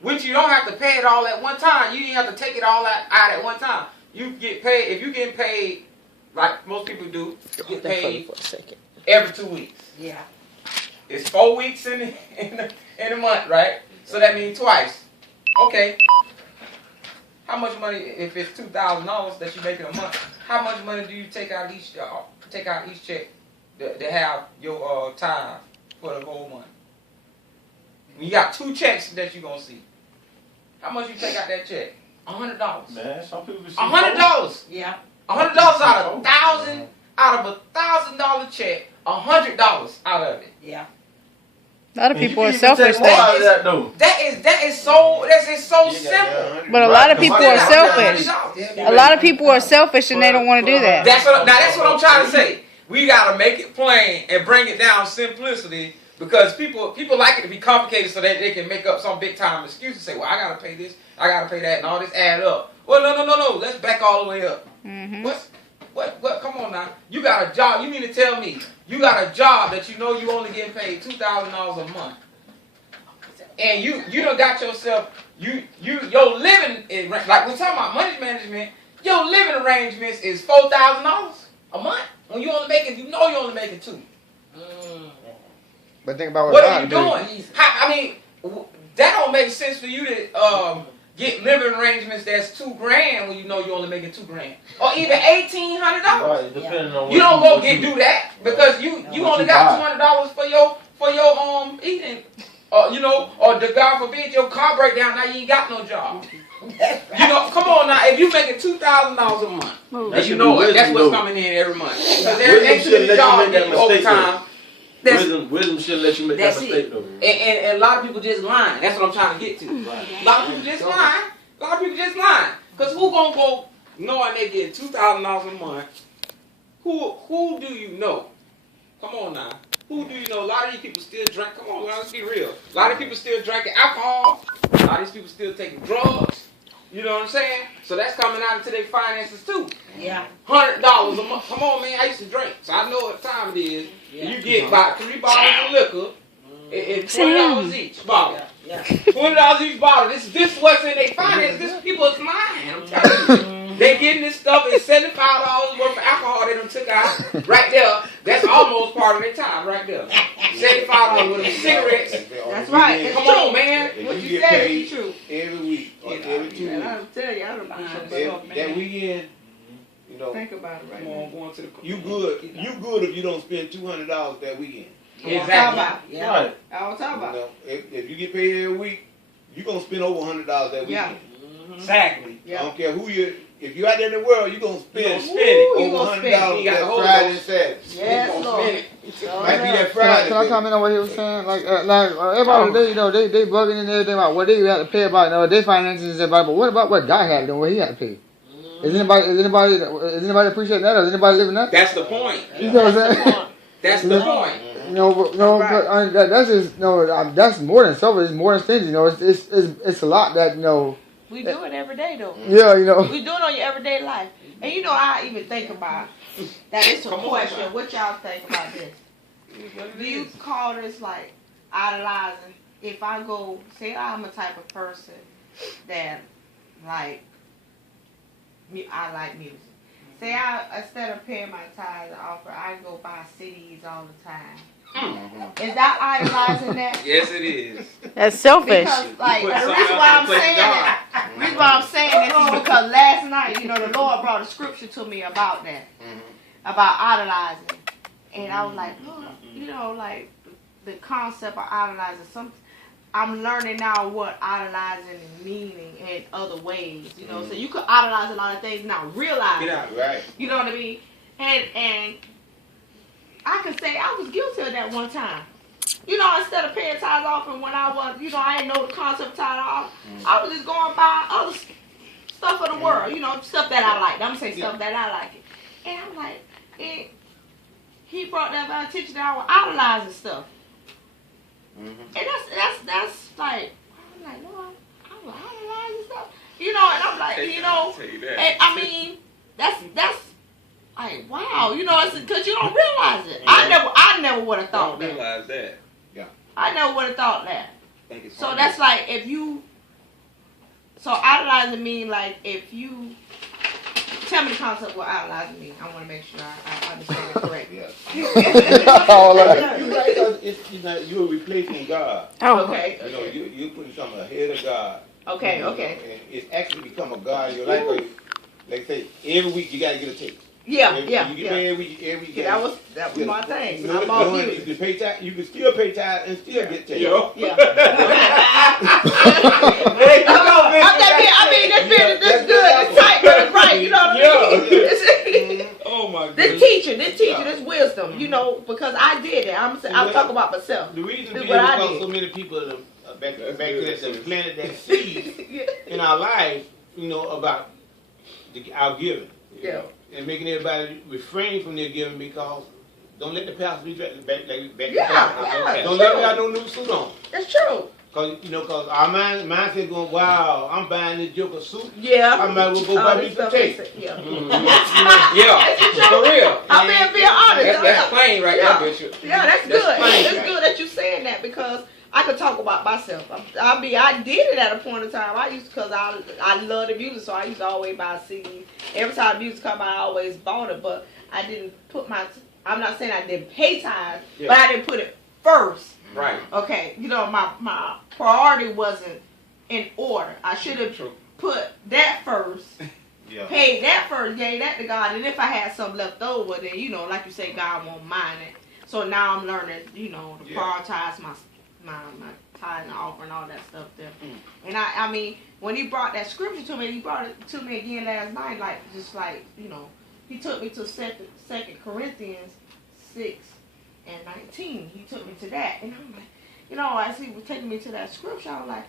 which you don't have to pay it all at one time. You didn't have to take it all out at one time. You get paid, if you get paid, like most people do, get paid every 2 weeks. Yeah. It's 4 weeks in a month, right? So that means twice. Okay. How much money, if it's $2,000 that you make in a month, how much money do you take out each check to have your time for the whole month? You got 2 checks that you're gonna see. How much you take out that check? $100. Man, some people $100. Yeah. $100 out of $1,000 check. $100 out of it. Yeah. A lot of people are selfish. That is so simple. But a lot of people are selfish. A lot of people are selfish and they don't want to do that. That's what I'm trying to say. We gotta make it plain and bring it down simplicity. Because people like it to be complicated so that they can make up some big time excuse and say, well, I gotta pay this, I gotta pay that, and all this add up. Well, no. Let's back all the way up. Mm-hmm. What? Come on now. You got a job. You mean to tell me you got a job that you know you only getting paid $2,000 a month, and you done got yourself your living like we're talking about money management. Your living arrangements is $4,000 a month when you only making you're only making $2,000. But think about what are you doing? I mean, that don't make sense for you to get living arrangements that's $2,000 when you know you're only making $2,000, or even $1,800. Right, depending on you don't go do that because you only got $200 for your eating, or the God forbid your car break down. Now you ain't got no job. Come on now. If you making $2,000 a month, and you know it, that's what's coming in every month. Because there ain't too many jobs getting overtime. Wisdom shouldn't let you make that mistake though. And a lot of people just lying. That's what I'm trying to get to. Right. A lot of people just lying. Because who gonna go knowing they get $2,000 a month? Who do you know? Come on now. Who do you know? A lot of these people still drink. Come on, let's be real. A lot of people still drinking alcohol. A lot of these people still taking drugs. You know what I'm saying? So that's coming out into their finances too. Yeah. $100 a month. Come on, man. I used to drink, so I know what time it is. Yeah. You get about 3 bottles of liquor. It's $20 each bottle. Yeah. $20 each bottle. This what's in their finances. This people's mind. I'm telling you. They getting this stuff. It's $75 worth of alcohol they done took out right there. That's almost part of their time right there. $75 worth of cigarettes. That's right. Come on, man. What you said is true. Every week or every 2 weeks. I'll tell you, I don't know. That weekend, think about it right now. Going to the you good if you don't spend $200 that weekend. Exactly. Yeah. Right. I was talking about. If you get paid every week, you're gonna spend over $100 that weekend. Yeah. Exactly. I don't care who you. If you're out there in the world, you're going to spend over $100 that Friday and Saturday. Yes, Lord. Might be that Friday. Can I comment on what he was saying? Like everybody, they bugging and everything about what they have to pay about, their finances, everybody. But what about what God had to do, what he had to pay? Is anybody appreciating that, or is anybody living that? That's the point. You know what I'm saying? That's the point. Right. That's just that's more than selfish. It's more than stingy. It's a lot that We do it every day, though. Yeah, We do it on your everyday life. And I even think about that. It's a question. What y'all think about this? Do you call this like idolizing? If I go, say I'm a type of person that I like music. Say instead of paying my tithes and offer, I go buy CDs all the time. Is that idolizing that? Yes, it is. That's selfish. Because, the reason why I'm saying this is because last night, the Lord brought a scripture to me about that, about idolizing, and I was like, Lord, the concept of idolizing. I'm learning now what idolizing is meaning in other ways, So you could idolize a lot of things, not realize it. Right. You know what I mean? And I can say I was guilty of that one time. Instead of paying tithes off, and when I was, I didn't know the concept of tithe off, I was just going by other stuff of the world, stuff that I liked. I'm going to say stuff that I like. And I'm like, he brought that about attention that I was idolizing stuff. And that's like, I'm like, Lord, I was idolizing stuff. And I'm like, and I mean, that's like, wow, it's because you don't realize it. I never would have thought that. Realize that. Yeah. I never would have thought that. So that's like, if you So idolizing mean like if you tell me the concept of what idolizing mean. I want to make sure I understand it correctly. You're right, 'cause you're replacing God. Oh. Okay. You know, you're putting something ahead of God. Okay. You know, Okay. And it's actually become a God in your life. Like say, every week you gotta get a taste. Yeah. You get paid every week. Yeah, that was my thing. You know, I'm all you good. can pay tax. You can still pay tax and still get tax. Yo. Yeah. Hey, you know, I mean, that's good. It's tight, but it's right. You know what I mean? Oh my God. This teacher, this wisdom. You know, because I did it. I'm talking about myself. The reason This is being what I because did. so many people back then that planted that seed in our lives, you know, about our giving. You know, and making everybody refrain from their giving because don't let the pastor be back. Yeah, Don't let me have no new suit on. That's true. Cause our mindset going, wow, I'm buying this joker suit. Yeah. I might as well go buy me some tape. Yeah. Yeah, for real. I'm being honest. That's plain right there, Bishop. Yeah, that's good. plain, It's right? good that you're saying that because I could talk about myself. I did it at a point in time. I used to, because I love the music, so I used to always buy CDs. Every time the music come out, I always bought it, but I didn't put I'm not saying I didn't pay tithes, but I didn't put it first. Right. Okay, you know, my priority wasn't in order. I should have put that first, paid that first, gave that to God, and if I had some left over, then, you know, like you say, God won't mind it. So now I'm learning, you know, to prioritize my tithe and offering, all that stuff there. And I mean, when he brought that scripture to me, he brought it to me again last night, like, just like, you know, he took me to 2 Corinthians 6:19. He took me to that, and I'm like, you know, as he was taking me to that scripture, I was like,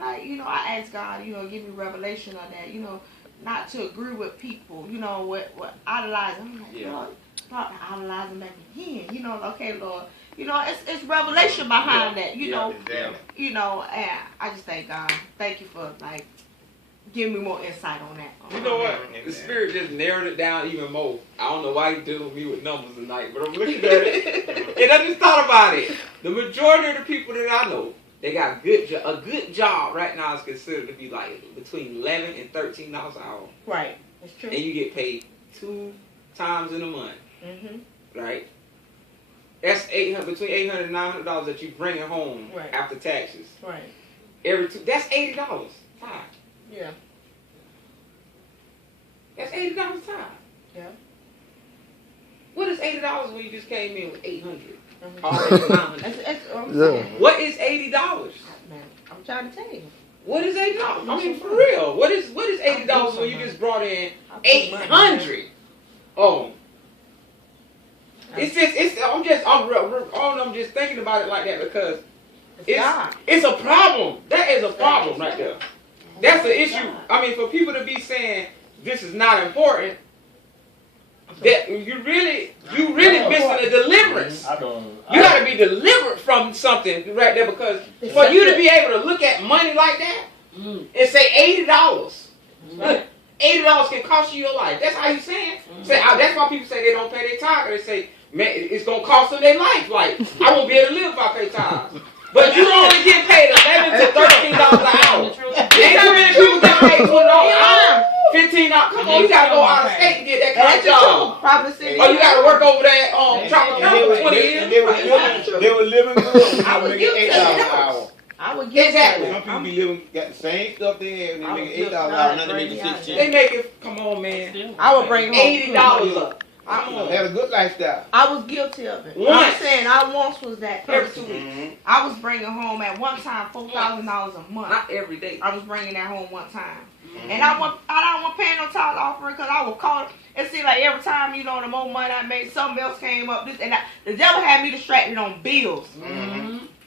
like, you know, I asked God, you know, give me revelation of that, you know, not to agree with people, you know, what idolizing. I'm like, Lord, start idolizing back again, you know, okay, Lord, you know, it's revelation behind that, you know, you know, and I just thank God, thank you for like giving me more insight on that. You know what? The Spirit just narrowed it down even more. I don't know why He dealing with me with numbers tonight, but I'm looking at it, and I just thought about it. The majority of the people that I know, they got a good job right now is considered to be like between $11 and $13 an hour. Right, that's true. And you get paid 2 times in a month. Mm-hmm. Right? That's between $800 and $900 that you bring home after taxes. Right. That's $80 time. Yeah. That's $80 time. Yeah. What is $80 when you just came in with $800? Mm-hmm. That's What is $80? Man, I'm trying to tell you. What is $80? I mean, for real. What is $80 when you just brought in $800? Oh. I'm just thinking about it like that because it's a problem. That is a problem right there. That's the issue. I mean, for people to be saying this is not important, that you really missing a deliverance. You got to be delivered from something right there because for you to be able to look at money like that and say $80, $80 can cost you your life. That's how you saying. That's why people say they don't pay their tithe. They say, man, it's gonna cost them their life. Like I won't be able to live if I pay tithes. But you only get paid $11 to $13 an hour. Ain't too many people get paid $20 an hour, $15. Come on, you gotta go out of state to get that kind of job. Or you gotta work over there Tropical for 20 years. They were living good. I would get $8 an hour. I would get exactly. Some people got the same stuff they have and they make $8 an hour, nothing making 16. They make it. Come on, man. I would bring $80 up. I had a good lifestyle. I was guilty of it. Once. I'm saying I once was that person. Every 2 weeks. I was bringing home at one time $4,000 a month. Not every day. I was bringing that home one time. And I don't want to pay no tithe offering because I would call it. It seemed like every time, you know, the more money I made, something else came up. The devil had me distracted on bills.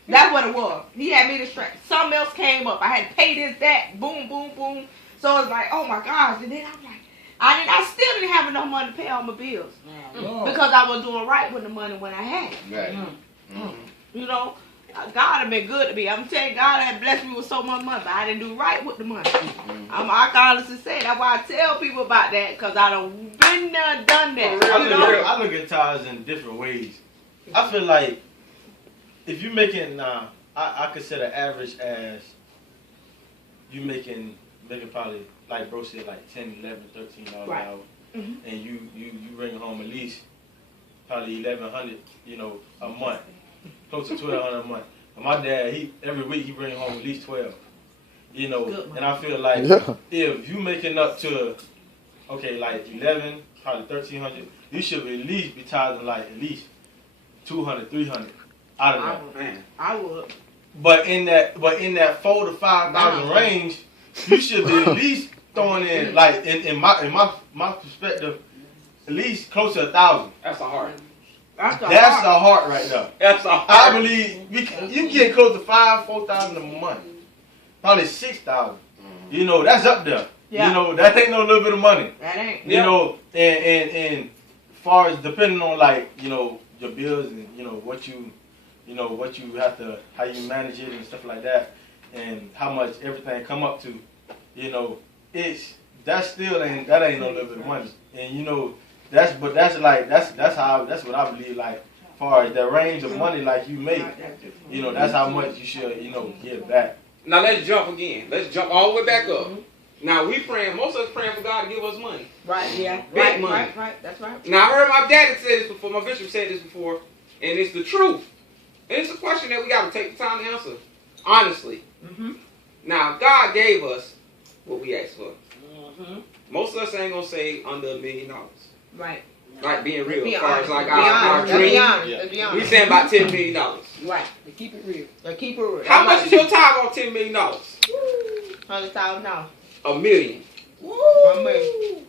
That's what it was. He had me distracted. Something else came up. I had to pay this, that, boom, boom, boom. So it's like, oh my gosh. And then I'm like, I still didn't have enough money to pay all my bills. Because I was doing right with the money when I had it. Right. You know, God had been good to me. I'm telling you, God had blessed me with so much money, but I didn't do right with the money. I can honestly say that's why I tell people about that, because I done been there, done that. I look at tithes in different ways. I feel like if you're making, I consider average as you making probably, like bro said, like 10, 11, 13 dollars an hour, and you bring home at least probably 1,100, a month, close to 1,200 a month. And my dad, every week he bring home at least 12, and I feel like if you making up to, like 11, probably 1,300, you should at least be tithing like at least 200, 300 out of that. Man, I would. But in that 4,000 to 5,000 range, you should be at least throwing in, like in my perspective, at least close to 1,000. That's a heart. That's the heart right there. That's a heart. I believe you get close to 4,000 a month, probably 6,000. That's up there. Yeah. That ain't no little bit of money. That ain't. And far as depending on like your bills and what you have to, how you manage it and stuff like that, and how much everything come up to, that ain't no little bit of money. And that's what I believe, like far as the range of money like you make, that's how much you should give back. Now let's jump again. Let's jump all the way back up. Now we praying, most of us praying for God to give us money. Right, yeah. Big money. Right, that's right. Now I heard my daddy say this before, my bishop said this before, and it's the truth. And it's a question that we got to take the time to answer, honestly. Now God gave us what we asked for. Most of us ain't going to say under $1 million. Right. Like being real, Be as far honest. as like Be our honest. dream. Let's be honest. We saying about $10 million. Right. To keep it real. Keep it real. How much is your tithe on $10 million? $100,000. $1 million. $1 million.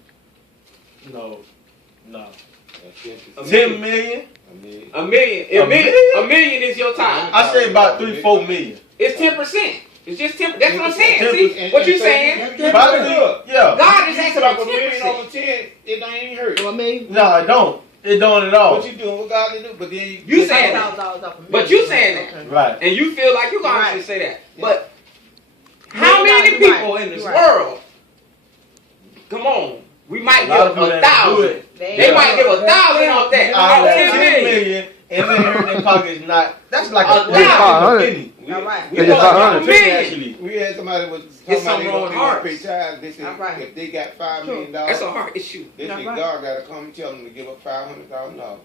No. 10 million. $1 million. $1 million is your tithe. I say about 3-4 million. It's 10%. It's just 10%. That's what I'm saying. See what you saying? Yeah. God is asking about for $1 million 10%. over 10, it don't even hurt. $1 million. No, it don't. It don't at all. What you doing? What God to do? But then You saying that. But you saying that. Right. And you feel like you gonna actually say that. But how You're many right. people in this world? Come on. We might give 1,000. They might give 1,000 off that. Out of 10 $10 million. million, and then everything pocket is not. That's like $1,000. a penny. All right. We gonna give $1 million. Actually. we had somebody was It's talking about something wrong with they don't hearts. pay tithes. They said All right. if they got $5 million, That's a hard issue. they All said right. God got to come and tell them to give up $500,000.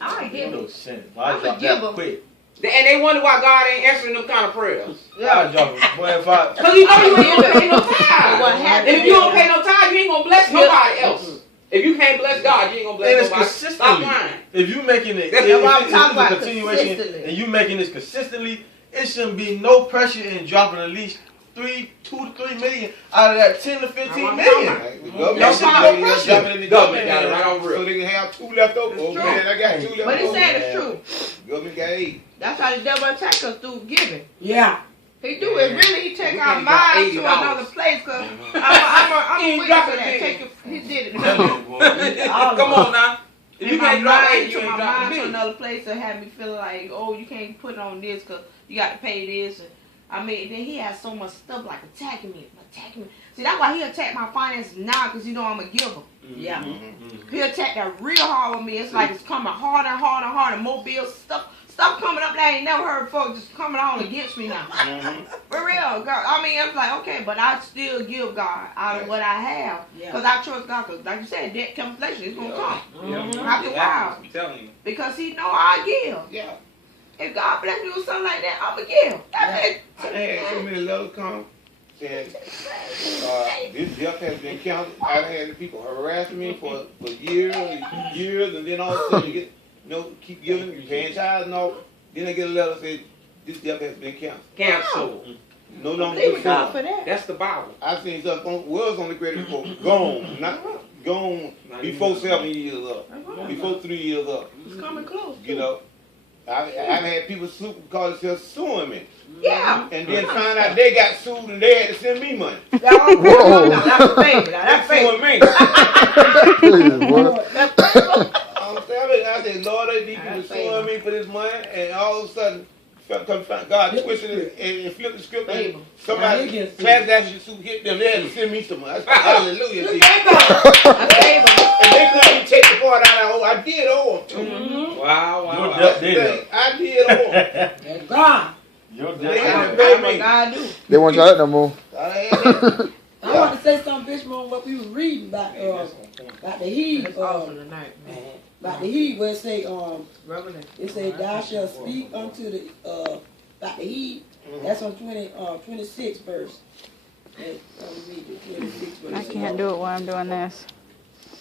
I give No them. sense. I'm I a drop giver. that quick. And they wonder why God ain't answering them kind of prayers. I drop it. Boy, if I. Because you know you ain't gonna pay no What tithe. happened And if you don't pay no tithe, you ain't gonna bless nobody else. If you can't bless God, you ain't gonna And bless it's nobody. Stop consistently. lying. If you making it, That's if what I'm it's talking a about, continuation, consistently. and you making this consistently, it shouldn't be no pressure in dropping at least 2 to 3 million out of that 10 to 15 million. Like, the Y'all government should got no pressure. the Government got it right on so real. they can have 2 left over. Oh true. man, I got 2 left over. But he said it's true. Government got 8. That's how the devil attack us through giving. Yeah. He do it. Really, he take We our ain't got minds to $80. another place. Cause He I'm ain't a witness dropping of that. it. Take it. He did it. Come on now. If you And my can't drop mind 8, you took ain't my dropping mind to $1 another place and had me feeling like, oh, you can't put it on this because you got to pay this. And I mean, then he has so much stuff like attacking me. See, that's why he attacked my finances now because you know I'm a giver. Yeah. He attacked that real hard with me. It's like it's coming harder and harder and harder. More bills, stuff coming up that I ain't never heard before, just coming on against me now. For real, God. I mean, it's like, okay, but I still give God out of what I have. Yeah. Because I trust God. Because like you said, debt cancellation is going to come. After a $1. while. I'm telling you. Because he know I give. Yeah. If God bless me with something like that, I'm going to give. That's it. I had so many letters come saying this death has been counted. I've had people harassing me for years, and then all of a sudden you get, keep giving, you paying tithes and all. Then I get a letter saying this death has been canceled. Cancel. No longer Thank God for performed. that. That's the Bible. I seen stuff was on the credit report gone, not gone before 7 years up, before 3 years up. It's coming close. You know, I've had people call themselves suing me. Yeah. And then find out they got sued and they had to send me money. Whoa. That's a favor. That's a Suing favor. me. What? I'm telling you, I said, Lord, these people suing me for this money, and all of a sudden, God twisted it and flipped the script. And somebody, class action suit hit them, they had to send me some money. I said, hallelujah. See? And they couldn't even take the part out. I did owe them too. Wow. Your debt did it. I did owe them. And God. Your They have to That's pay what me. God do. They won't try that no more. All I had is- I want to say something, Bishop, on what we were reading about the heat, It's awesome tonight. about the heat, where it say, Revelation. it say, thou shalt speak unto the, about the heat. That's on 26 verse. And, read the 26 verse. I can't do it while I'm doing this.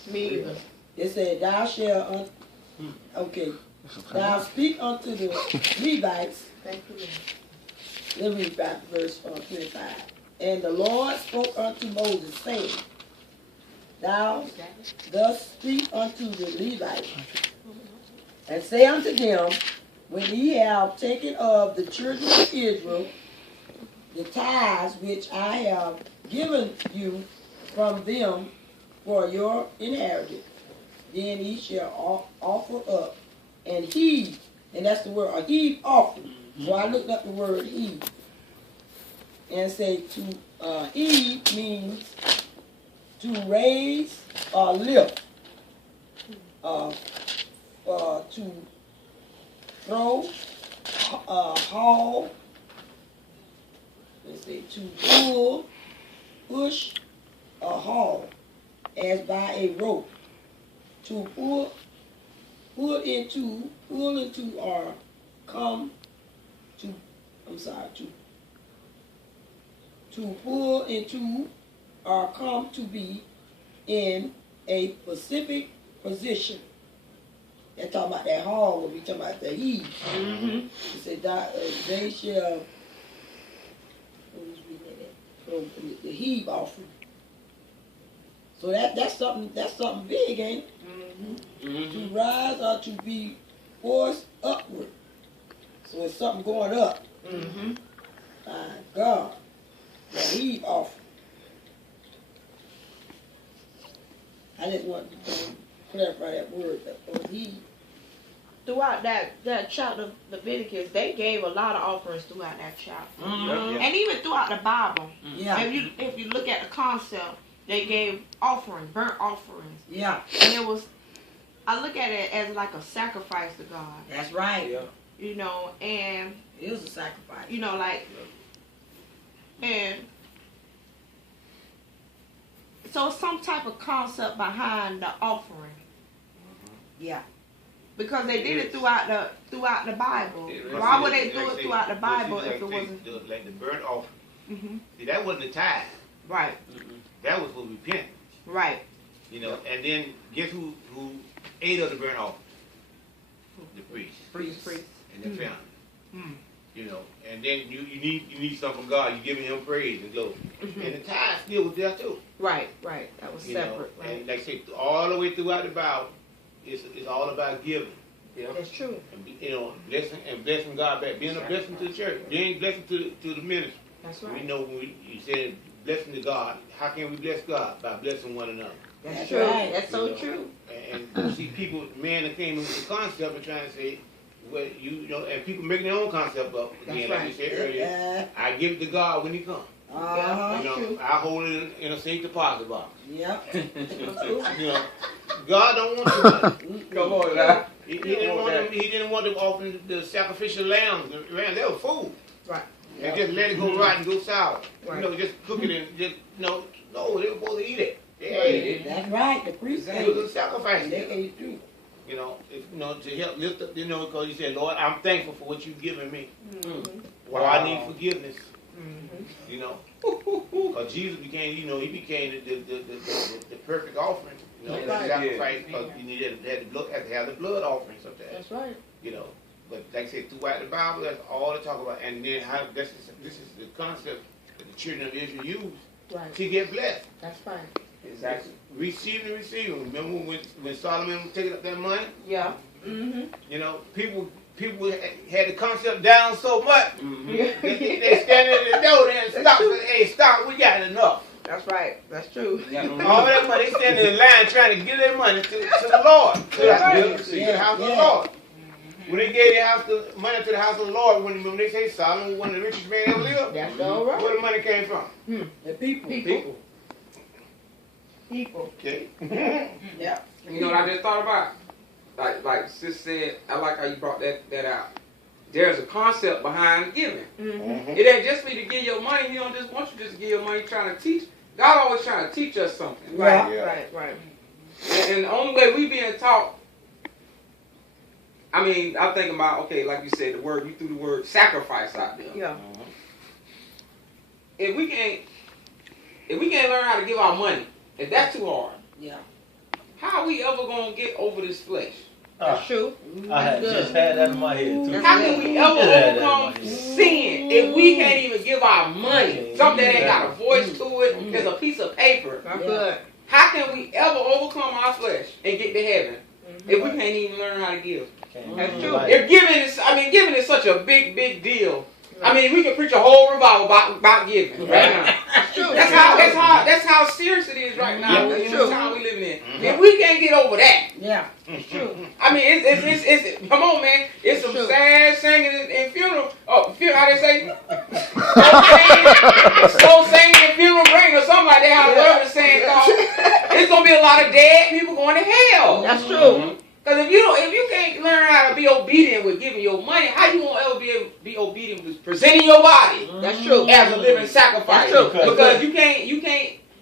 Me either. It said, thou shalt, okay, thou speak unto the Levites. Thank you. Let me read back to verse 25. And the Lord spoke unto Moses, saying, thou thus speak unto the Levites, and say unto them, when ye have taken of the children of Israel the tithes which I have given you from them for your inheritance, then ye shall offer up and heave, and that's the word, a heave offering. So I looked up the word heave, and say to heave means to raise or lift, to throw, haul, let's say to pull, push, or haul, as by a rope, to pull into or come to, to pull into or come to be in a specific position. They're talking about that haul, when we talking about the heave. It said they shall, the heave offering. So that's something big, ain't it? To rise or to be forced upward. So it's something going up. My God, the heave offering. I just want to clarify that word, that heave. Throughout that chapter of Leviticus, they gave a lot of offerings throughout that chapter. And even throughout the Bible. Yeah. If you look at the concept, they gave offerings, burnt offerings. Yeah. And it was, I look at it as like a sacrifice to God. That's right. Yeah. You know, and It was a sacrifice. you know, like, and so some type of concept behind the offering. Yeah. Because they did it throughout the Bible. It is. Why would they do Like it say- throughout the Bible like if it say, wasn't? like the burnt offering. Hmm. See, that wasn't the tithe. Right, That was for repentance. right. You know, and then guess who ate of the burnt offering? The priest Priest. and the family. Mm. You know, and then you need something from God. You giving Him praise and glory. Mhm. And the tithe still was there too. Right. That was You know, separate. Right. and like I say, all the way throughout the Bible, it's all about giving. That's true. And, you know, blessing God back, being a blessing to the church, being a blessing to the ministry. That's We right. know when you said blessing to God. How can we bless God? By blessing one another. That's That's true. right. That's so You know, true. And you see people, man, that came with the concept of trying to say, well, you know, and people making their own concept up again, That's like right. we said earlier. I give it to God when He comes. Uh-huh. You know, True. I hold it in a safe deposit box. Yep. You know, God don't want your money. Come on now. He didn't want them. He didn't want them offering the sacrificial lambs. They were food. Right. And just let it go right and go sour. Right. You know, just cook it and just no, they were supposed to eat it. They ate it. That's right. The priest It ate was a it. sacrifice. They ate too. You know, to help lift up. You know, because you said, Lord, I'm thankful for what you've given me. Well, I need forgiveness. You know, because Jesus became, you know, He became the perfect offering. You know, the Right. sacrifice, because you had to have the blood offering sometimes. That's right. You know, but like I said, throughout the Bible, that's all they talk about. And then how this is the concept that the children of Israel used Right. to get blessed. That's right. Exactly. Receiving. Remember when Solomon was taking up that money? Yeah. Mhm. You know, people had the concept down so much. They stand at the door there and stop. Hey, stop! We got enough. That's right. That's true. All that money, they standing in line trying to give their money to the Lord, to the house of the Lord. When they gave their money to the house of the Lord, when they say Solomon was one of the richest men ever lived, That's all right. where the money came from? The people. People. Okay. Yeah. You know what I just thought about? Like Sis said, I like how you brought that out. there's a concept behind giving. Mm-hmm. It ain't just me to give your money. He don't just want you just to give your money trying to teach. God always trying to teach us something. Right, Yeah. right. And the only way we being taught, I mean, I'm thinking about, okay, like you said, you threw the word sacrifice out there. Yeah. If we can't learn how to give our money, if that's too hard, Yeah. how are we ever gonna get over this flesh? That's true. I just had that in my head too. How can we ever overcome sin if we can't even give our money? Something that ain't got a voice to it, there's a piece of paper. That's good. How can we ever overcome our flesh and get to heaven if we can't even learn how to give? That's true. If giving is such a big deal. I mean, we can preach a whole revival about giving right now. That's true. That's how serious it is right now in the time we living in. If we can't get over that, Yeah. It's true. I mean, it's come on, man. It's some True. sad singing in funeral. Oh, how they say? Slow singing in funeral ring or something like that. How the word is saying, it's gonna be a lot of dead people going to hell. That's true. Because if you can't learn how to be obedient with giving your money, how you gonna ever be obedient with presenting your body That's true. as a living sacrifice? That's true. Because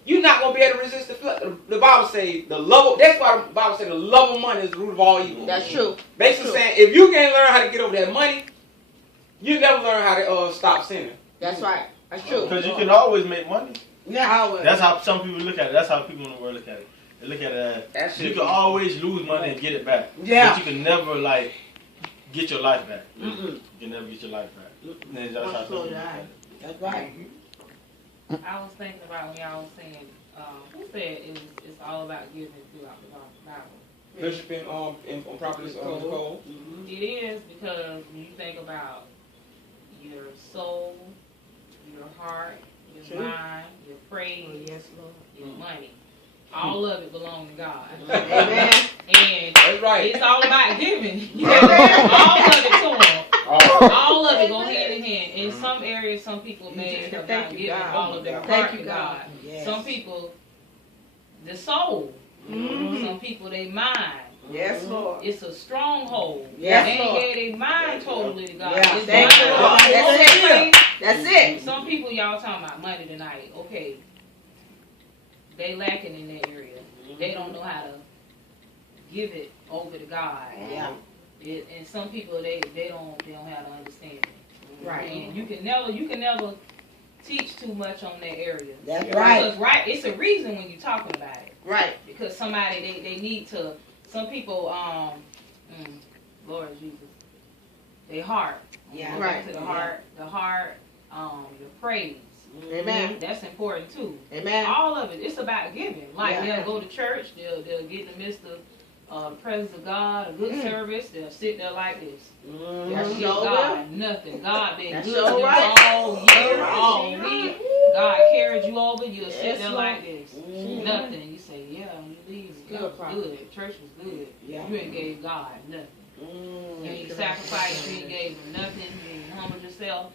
you're not gonna be able to resist the Bible say the love. That's why the Bible says the love of money is the root of all evil. That's true. Basically saying if you can't learn how to get over that money, you never learn how to stop sinning. That's right. That's true. Because you can always make money. Yeah. That's how some people look at it. That's how people in the world look at it. They look at it as you can always lose money and get it back. Yeah. But you can never get your life back. Mm-mm. You can never get your life back. And that's how some people look at it. That's right. I was thinking about when y'all was saying, who said it's all about giving throughout the Bible? Bishop and Prophetess Nicole. It is because when you think about your soul, your heart, your mind, your praise, Yes, Lord. your money, all of it belongs to God. Amen. And That's right. it's all about giving. You know, all of it to Him. All of it go hand in hand. In some areas, some people may have not Thank you, given God. all of their Thank heart you, to God. God. Yes. Some people, the soul. Some people, they mind. Yes, Lord. It's a stronghold. Yes, they Lord. gave their mind totally to God. Yeah, It's thank you, mind. Lord. That's it. That's it. Some people, y'all talking about money tonight. Okay, they lacking in that area. They don't know how to give it over to God. Yeah. And some people they don't have the understanding. Right. And you can never teach too much on that area. That's right. Because it's a reason when you're talking about it. Right. Because somebody they need to. Some people Lord Jesus, their heart. Yeah. Right. To the heart, your praise. Amen. That's important too. Amen. All of it. It's about giving. Like Yeah. they'll go to church, they'll get in the midst of the presence of God, a good service, they'll sit there like this. That's Give so God nothing. God been That's good so to you right. all year, all week. God carried you over, you'll sit Yes, there Lord. like this. Nothing. You say, yeah, you leave. Good, That was prophet. good. Church was good. Yeah. You ain't gave God nothing. You ain't sacrificed, you ain't gave him nothing, you ain't humbled yourself.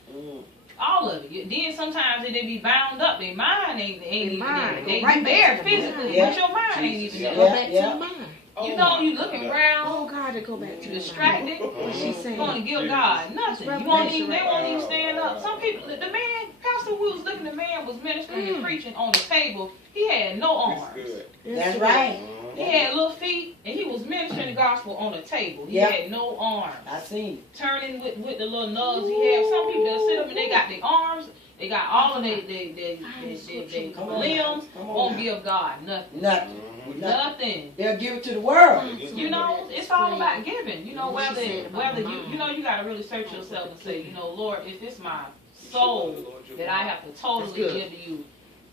All of it. Then sometimes they be bound up. Their mind ain't even there. They Right you back there to the physically, mind. but your mind ain't even Yeah. there. Go back Yeah. to the mind. You know, you looking around, Oh, God, to go back to the mind. distracted. What she You saying? want to give God nothing. You won't even. They won't even stand up. Some people, the man, Pastor we was looking. The man was ministering and preaching on the table. He had no arms. That's right. He had little feet, and he was ministering the gospel on the table. He Yeah. had no arms. I seen. Turning with the little nubs he had. Some people that sit up and they got their arms, they got all of their Come on. limbs, Come on won't now. give God nothing. Nothing. Nothing. They'll give it to the world. You know, it's all about giving. You know, What she said about whether the you know, you got to really search yourself and say, you know, Lord, if it's my soul that I have to totally That's good. give to you,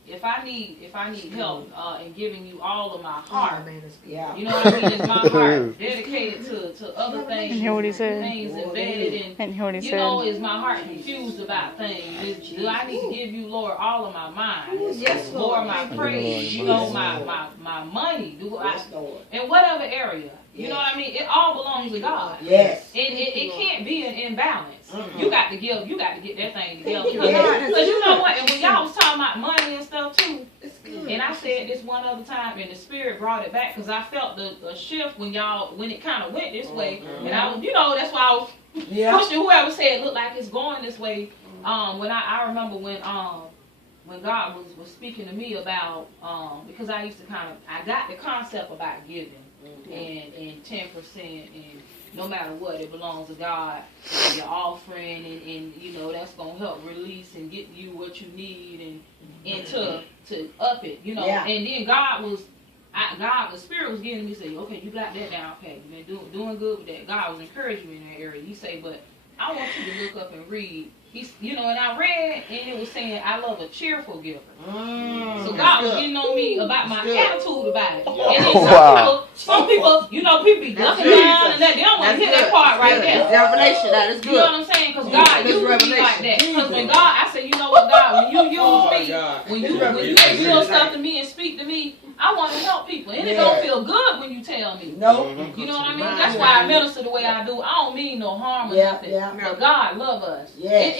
if I need help in giving you all of my Oh, heart, man, that's good. Yeah. you know what I mean? Is my heart dedicated to other things? Didn't hear what he said. Things embedded in. Didn't hear what he You said. know, is my heart confused about things? Do I need to give you, Lord, all of my mind? Yes, Lord. Lord, my praise, you know, my money. Do I, Yes, Lord. in whatever area. You know what I mean? It all belongs to God. Yes. It can't be an imbalance. Mm-mm. You got to get that thing together. you, Because God. you know what? And when y'all was talking about money and stuff too, It's good. and I said, said this one other time, and the Spirit brought it back because I felt the shift when it kind of went this way, and I, that's why I was pushing whoever said it looked like it's going this way. When I remember when God was speaking to me about because I used to I got the concept about giving and 10% and no matter what, it belongs to God. Your offering and that's gonna help release and get you what you need and to up it, And then the Spirit was getting me say, okay, you got that down, okay, you've been doing good with that. God was encouraging me in that area. He say, but I want you to look up and read. And I read, and it was saying, I love a cheerful giver. So God was getting on me about my attitude about it. And then some people, people be ducking down and that. They don't want to hear that part right there. Revelation, that is good. You know what I'm saying? Because God used me like that. Because when God, I said, you know what, God, when you use me, when you reveal stuff to me and speak to me, I want to help people. And it don't feel good when you tell me. No. You know what I mean? That's why I minister the way I do. I don't mean no harm or nothing. But God love us.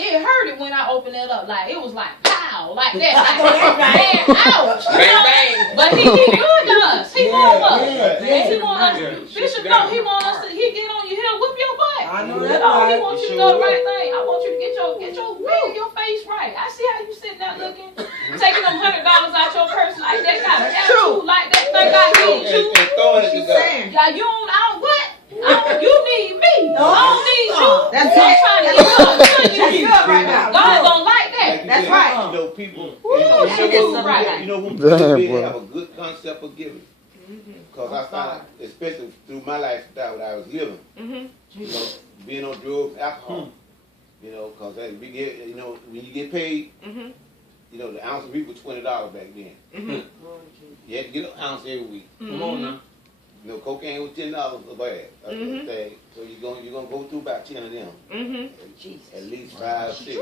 It hurt it when I opened it up. Like, it was like, pow, like that. Like, man, ouch. Bang, bang. But he good to us. He want us. And he want us. Bishop, no, he want us to, he get on your heel, whip your butt. I know that. He wants you to know the right thing. I want you to get your face right. I see how you sitting there looking, taking them $100 out your purse like that. Got an attitude like that. Think I need you. And throwing it to God. Yeah, you you need me. I don't need you. That's I'm trying to get something to you. That's good right now. God don't like that. That's right. People. When people have a good concept of giving. Because I found, especially through my lifestyle that I was living, being on drugs, alcohol, because when you get paid, the ounce of wheat was $20 back then. You had to get an ounce every week. Come on now. Cocaine was $10 a bag. So you're gonna go through about 10 of them. At least 5, 6.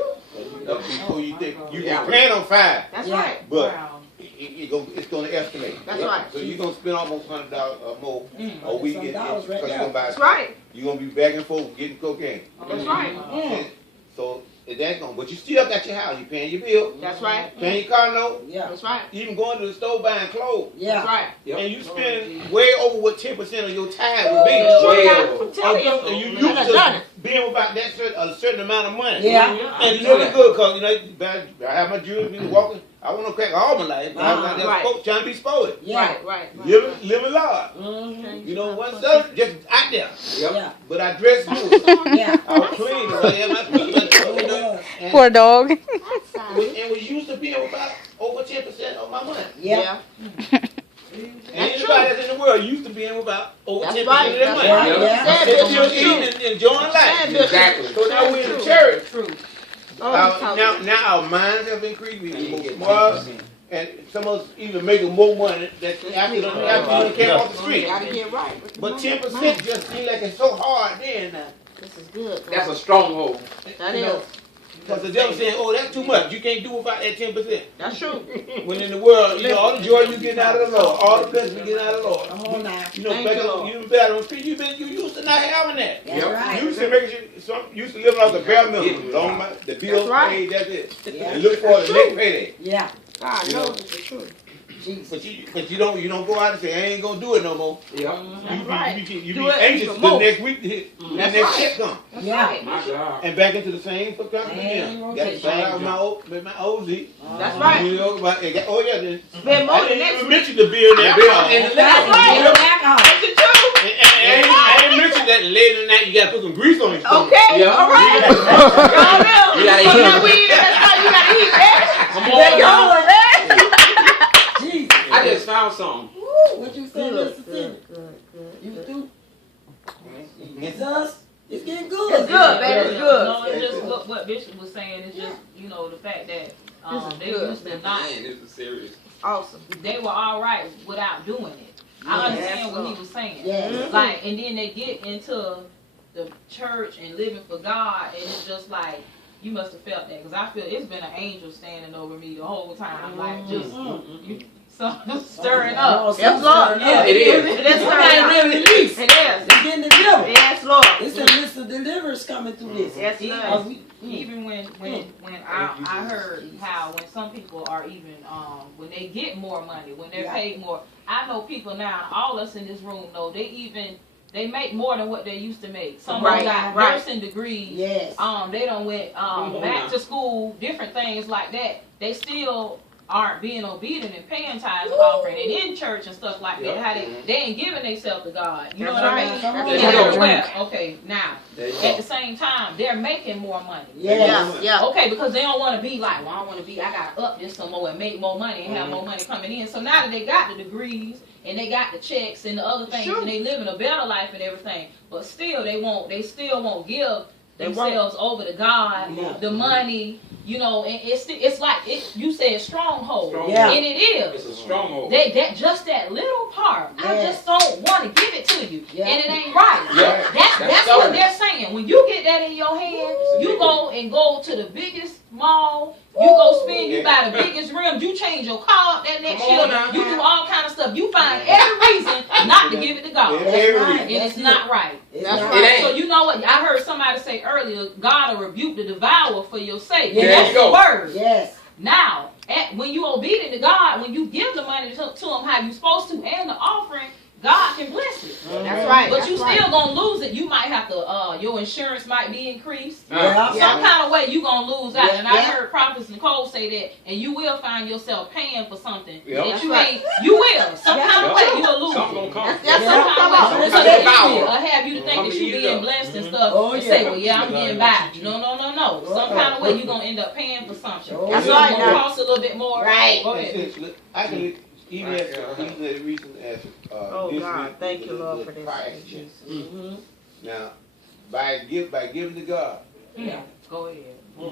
Before you think you can plan on 5. That's right. But it's gonna escalate. That's right. So you're gonna spend almost $100 or more a week because you're gonna buy. That's right. You're gonna be back and forth getting cocaine. That's right. So that's gonna, but you still got your house. You paying your bill. That's right. Paying your car note. That's right. Even going to the store buying clothes. That's right. And you spend way over what 10% of your time would be. I'm telling you. And you used to being without that a certain amount of money. Yeah. And you know it's good because I have my jewelry walking. I want to crack all my life. But I'm trying to be spoiled. Right. Living large. One self just out there. But I dress good. I was clean. Poor dog. And we used to be about over 10% of my money. And anybody that's in the world used to be about over 10% of their money. Still eating and enjoying life. Exactly. So now we're in the church. Now our minds have increased. We're more smart. And some of us even making more money than after you came off the street. Gotta get right. But 10% just seems like it's so hard then now. This is good. That's a stronghold. That is. Because the devil saying, oh, that's too much. You can't do without that 10%. That's true. When in the world, all the joy you getting out of the Lord, all the blessings you getting out of the Lord. Come on now. You better on street. You used to not having that. That's right. You used to used to live off the bare minimum. The bills paid, that's it. And look for the next payday. Yeah. God knows it's true. But you don't go out and say I ain't gonna do it no more. You be anxious the next week the next check come. That's right. And back into the same for company again. Got to start out with my OZ. That's right. Then Spend more I than didn't next even week. mention the beer and the alcohol. That's right. I didn't mention that later in the night you gotta put some grease on your stomach. Okay. All right. Y'all know. You gotta eat that weed. That's right. You gotta eat that. Come Let go on. of that. I just found something. What you say, Mr. Timmy? You too? It's us. It's getting good. It's good, man. It's good. No, it's just what Bishop was saying. It's just, the fact that they used to not. Man, this is serious. Awesome. They were all right without doing it. I understand what he was saying. Yes. Like, and then they get into the church and living for God, and it's just like You must have felt that, because I feel it's been an angel standing over me the whole time, like just something stirring up. Yes, Lord. Yeah, It is. It is stirring up. Release. It is. It's getting delivered. Yes, Lord. It's a list of deliverers coming through this. Yes, Lord. Even when I heard how when some people are even when they get more money, when they're paid more, I know people now, all us in this room know they make more than what they used to make. Some of them got nursing degrees. Yes. They done went back to school, different things like that. They still aren't being obedient and paying tithes and offering and in church and stuff like that. How they ain't giving themselves to God. You know what I mean? Okay, now at the same time they're making more money. Yeah. Okay, because they don't want to be like, well, I want to be. I gotta up this some more and make more money and have more money coming in. So now that they got the degrees and they got the checks and the other things and they living a better life and everything, but still they still won't give themselves over to God, the money. You know, and it's like you said stronghold. Yeah. And it is. It's a stronghold. That just that little part. I just don't want to give it to you. Yeah. And it ain't right. Yeah. That's what they're saying. When you get that in your hand, you go to the biggest mall, you go spend, you buy the biggest rims, you change your car up that next year, you do all kind of stuff. You find every reason not to give it to God. And it's not right. That's right. So you know what? I heard somebody say earlier, God will rebuke the devourer for your sake. Yeah. That's the word. Yes. Now, when you obedient to God, when you give the money to him how you supposed to and the offering, God can bless it. That's right. But you still gonna lose it. You might have to, your insurance might be increased. Yeah. Some kind of way you gonna lose out. And I heard Prophet Nicole say that, and you will find yourself paying for something that you ain't. You will. Some kind of way you will lose Something it. gonna come. That's Some kind of way. Something gonna Or have you to think that you being blessed and stuff, Oh, and say, well, I'm getting by. No. Some kind of way you gonna end up paying for something. That's It's right. gonna cost a little bit more. Right. Go ahead. I can even as recent as Oh God, thank you, Lord, for this. Now, by giving to God, Yeah. Go ahead.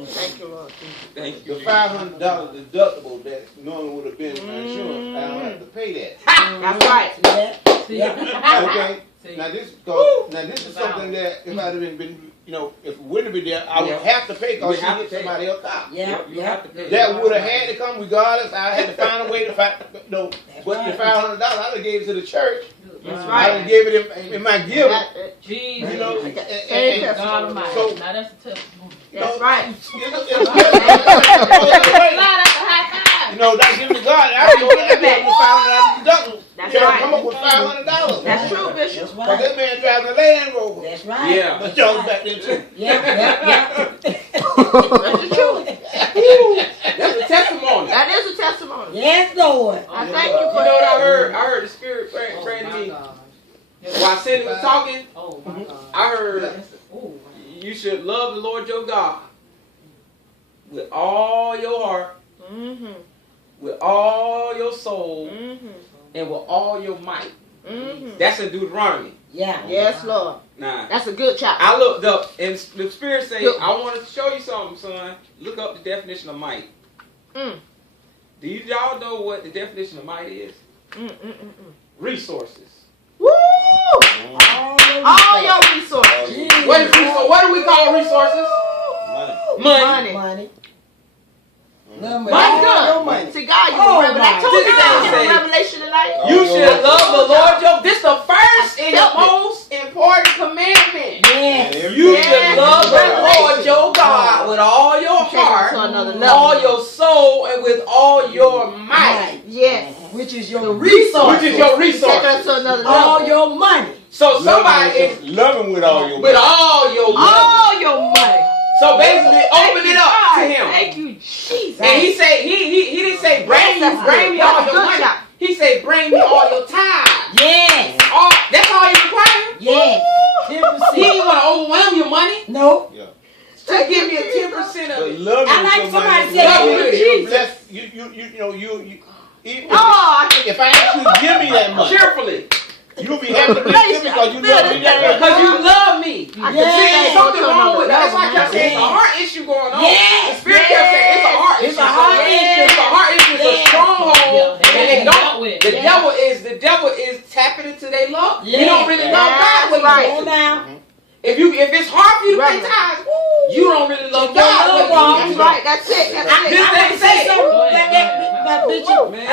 Thank you, Lord. Thank the you. $500 deductible that normally would have been my insurance, I don't have to pay that. That's right. Okay. Now this is something that if I'd have been if it wouldn't have been there, I would have to pay because she hit somebody else out. You have to pay. That would have had to come regardless. I had to find a way to find. No, but the $500 I would have gave it to the church. That's I right. would have gave it in my gift. Jesus. You know, God Almighty. so Now that's a testimony. That's right. Not giving to God. I don't know that $500 deductible. That's You right. come up with $500. That's true, Bishop. That's Because right. that man driving a Land Rover. That's right. Yeah. But y'all back there too. Yeah. That's the truth. That's a testimony. That is a testimony. Yes, Lord. I thank you You for know what I that. heard? I heard the Spirit praying to me while Cindy was talking. Oh my God. I heard Oh, you should love the Lord your God with all your heart, Mm-hmm. with all your soul, Mm-hmm. and with all your might. Mm-hmm. That's in Deuteronomy. Yeah. Yes, Lord. Nah. That's a good chapter. I looked up, and the Spirit said, Look. I want to show you something, son. Look up the definition of might. Mm. Do y'all know what the definition of might is? Resources. Woo! All your resources. What do we call resources? Money. Money. Money All good. your money. See, God, you Oh, revelation. I my told you that goodness. in Revelation tonight. You should love the Lord your. This the first and the felt it. most important commandment. Yes. You Yes. should love the Lord your God with all your Take it heart, to another with level. all your soul, and with all your might. Yes. Which is your resource. Which is your Take us resources. to another All level. your money. So somebody is loving with all your with all your money. All your money. So basically, open it up to him. Thank you, Jesus. And he said he didn't say bring me all your money. He said bring me all your time. Yes. That's all he required. Yes. He 10%. didn't want to overwhelm your money. No. Just give me a 10% of it. I like somebody said, Love with Jesus. If I ask you to give me that money, Cheerfully. you'll be happy to give me because you love me that much. Because you love me. I Yes. See, there's something wrong with that. That's why I Yes. kept saying it's a heart issue going on. Yes. The Spirit kept saying it's a heart issue. It's a heart issue. It's a heart issue. It's a Yes. stronghold. Yeah. And they don't. Yeah. The devil is tapping into their love. You don't really love God when you Right. want to. Now. If it's hard for you to pay tithes, you don't really love God. That's right. That's it. That's it. This ain't say say something about Bishop. Man.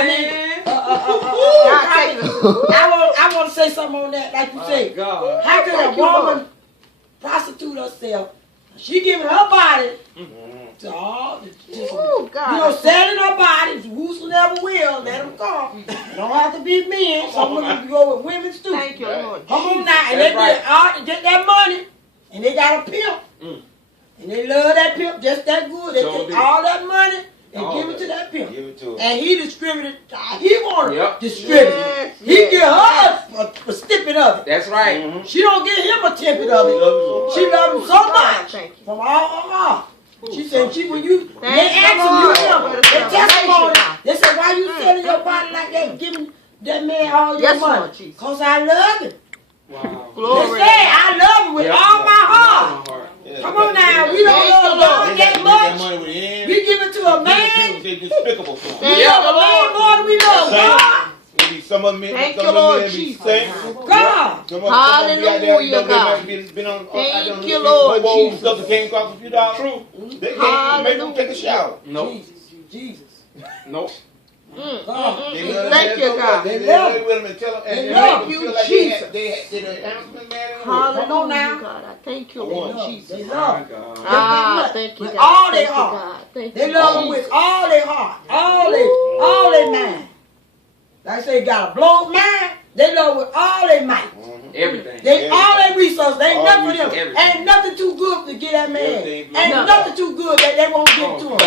I want to say something on that, like you say. God. How could a woman prostitute herself? She giving her body to all the selling her body to whosoever will, let them come. Don't have to be men. Some women go with women's too. Thank you, Lord. Come on now, and they get that money, and they got a pimp, and they love that pimp just that good. They take all that money and give it to that pimp, and he distributed. He want to distribute. He give her a snippet of it. That's right. She don't give him a snippet of it. She loves him so much from all her heart. She said, when you, they ask him, you remember, they testimony. They said, why you selling your body like that, giving that man all your money? Because I love him. Wow. They say, I love him with all my heart. Come on now, we don't love God that much. We give it to a man. We love a man more than we love God. Some of them be saints. God. Hallelujah, God. Thank you, Lord Jesus. Stuff that came across a few dollars. True. They can't make them take a shower. Nope. Jesus. Nope. Thank you, God. They love with them and tell them. Thank you, Jesus. They did an announcement, man. Hallelujah, God. I thank you, Lord Jesus. They love him. Thank you, with God. all their heart. They love him with all their heart. All their mind. Like I say, got a blown mind. They love with all their might. Everything. They all their resources. Ain't nothing for them. Ain't nothing too good to get that man. Ain't nothing too good that they won't give to him.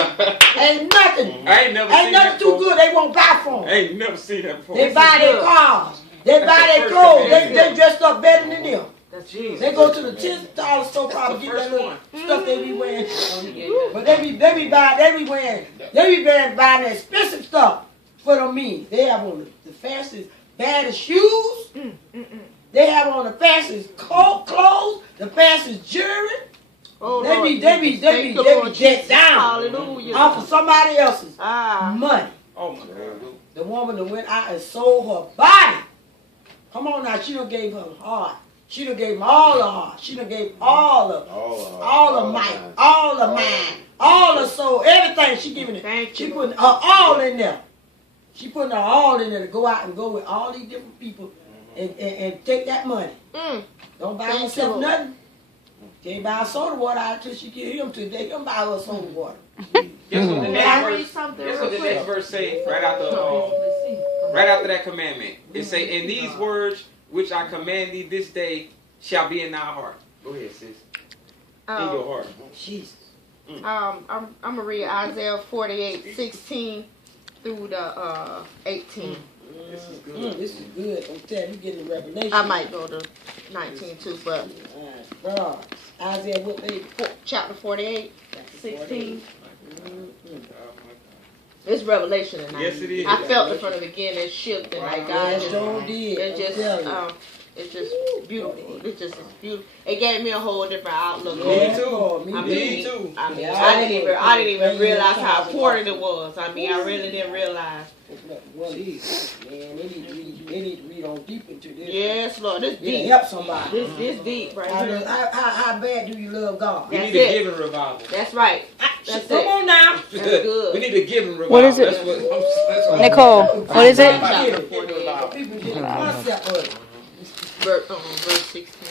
Ain't nothing. Ain't nothing too good they won't buy for him. Ain't never seen that before. They buy their cars. They buy their clothes. They dressed up better than them. They go to the $10 store probably get that little stuff they be wearing. But they be buying that expensive stuff for them men. They have on the fastest, baddest shoes. They have on the fastest clothes, the fastest jewelry. They be decked down off of somebody else's money. Oh my God. The woman that went out and sold her body. Come on now, she done gave her heart. She done gave him all the heart. She done gave all the might, all the mind, all the soul, everything she giving it. She putting her all in there. She putting her all in there to go out and go with all these different people and take that money. Don't buy herself nothing. Can't buy soda water out until she get him to. They can buy her soda water. Guess what the next verse say right after that commandment? It say, "In these words which I command thee this day shall be in thy heart." Go ahead, sis. In your heart. Jesus. I'm gonna read Isaiah 48:16 through the 18. This is good. This is good. I'm telling you, getting the revelation. I might go to 19 too, but Isaiah what page? chapter 48, 16. It's revelation tonight. Yes, it is. I felt it from the beginning, shifting like God. It's just beautiful. It's just beautiful. It gave me a whole different outlook. Me too. Me too. I didn't even realize how important it was. I really didn't realize. Jesus, man, they need to read on deep into this. Yes, Lord, this deep. Help somebody. This deep right here. How bad do you love God? We need a giving revival. That's right. That's Come on now. That's good. We need a giving revival. What is it? That's what Nicole, what is it? People get the concept of it. Verse 16.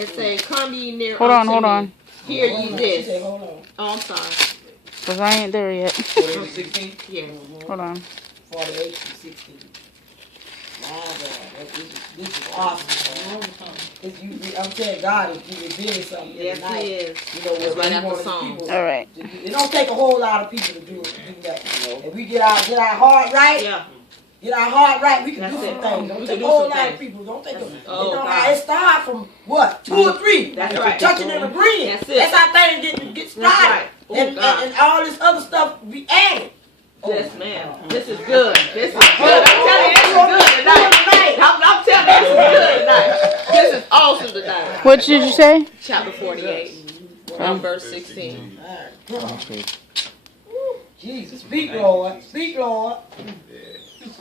It say, "Come ye near Hold unto on. me. Hear ye this." Hold on. Oh, I'm sorry. Because I ain't there yet. 16? Yes. Hold on. 48 to 16. My God, this is awesome. I'm telling God, if you revealing something Yes, tonight, He is. you know, It's right we after want song. people All right. It don't take a whole lot of people to do that. If we get our heart right, Yeah. get our heart right, we can That's do some it. things. We Don't can take a do whole some lot of things. people. Don't take God. it starts from what? 2 or 3. That's right. Touching and agreeing. That's it. That's how things get started. That's right. Oh, And all this other stuff we added. Yes, ma'am. This is good. This is good. I'm telling you, this is good tonight. I'm telling you, this is good tonight. This is awesome tonight. What did you say? Chapter 48, from verse 16. Jesus, speak, Lord. Speak, Lord.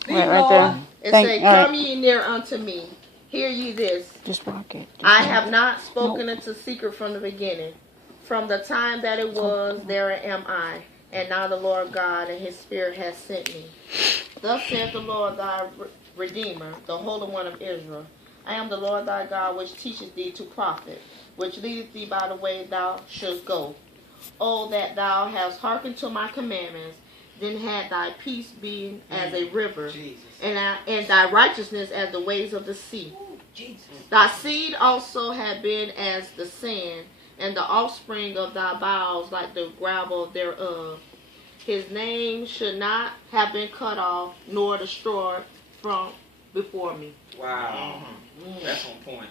Speak, Right Lord. there. It Thank- say, all right. "Come ye near unto me. Hear ye this. Just rock it. I have not spoken into secret from the beginning. From the time that it was, there am I. And now the Lord God and his Spirit has sent me. Thus saith the Lord thy Redeemer, the Holy One of Israel. I am the Lord thy God, which teacheth thee to profit, which leadeth thee by the way thou shouldst go. Oh, that thou hast hearkened to my commandments, then had thy peace been as a river, and thy righteousness as the waves of the sea. Thy seed also had been as the sand, and the offspring of thy bowels like the gravel thereof. His name should not have been cut off, nor destroyed from before me. Wow. That's on point.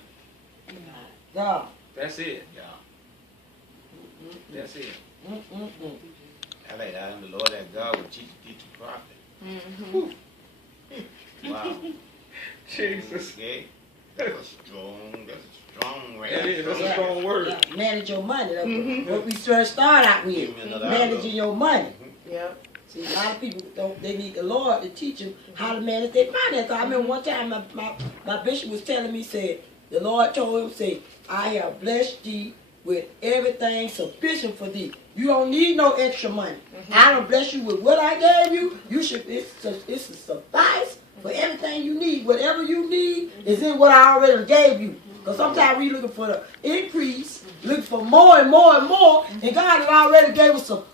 God. That's it. That's it. I like that. The Lord that God will teach thee to profit. Wow. Jesus. Okay. That's a strong right? That is. That's a strong word. Yeah, manage your money. That's what we first start out with. Managing your money. Yep. See, a lot of people they need the Lord to teach them how to manage their finances. I remember one time my bishop was telling me, said, the Lord told him, say, I have blessed thee with everything sufficient for thee. You don't need no extra money. I don't bless you with what I gave you. You should, it's a suffice for everything you need. Whatever you need is in what I already gave you. Because sometimes we looking for the increase, looking for more and more and more, and God has already gave us sufficient.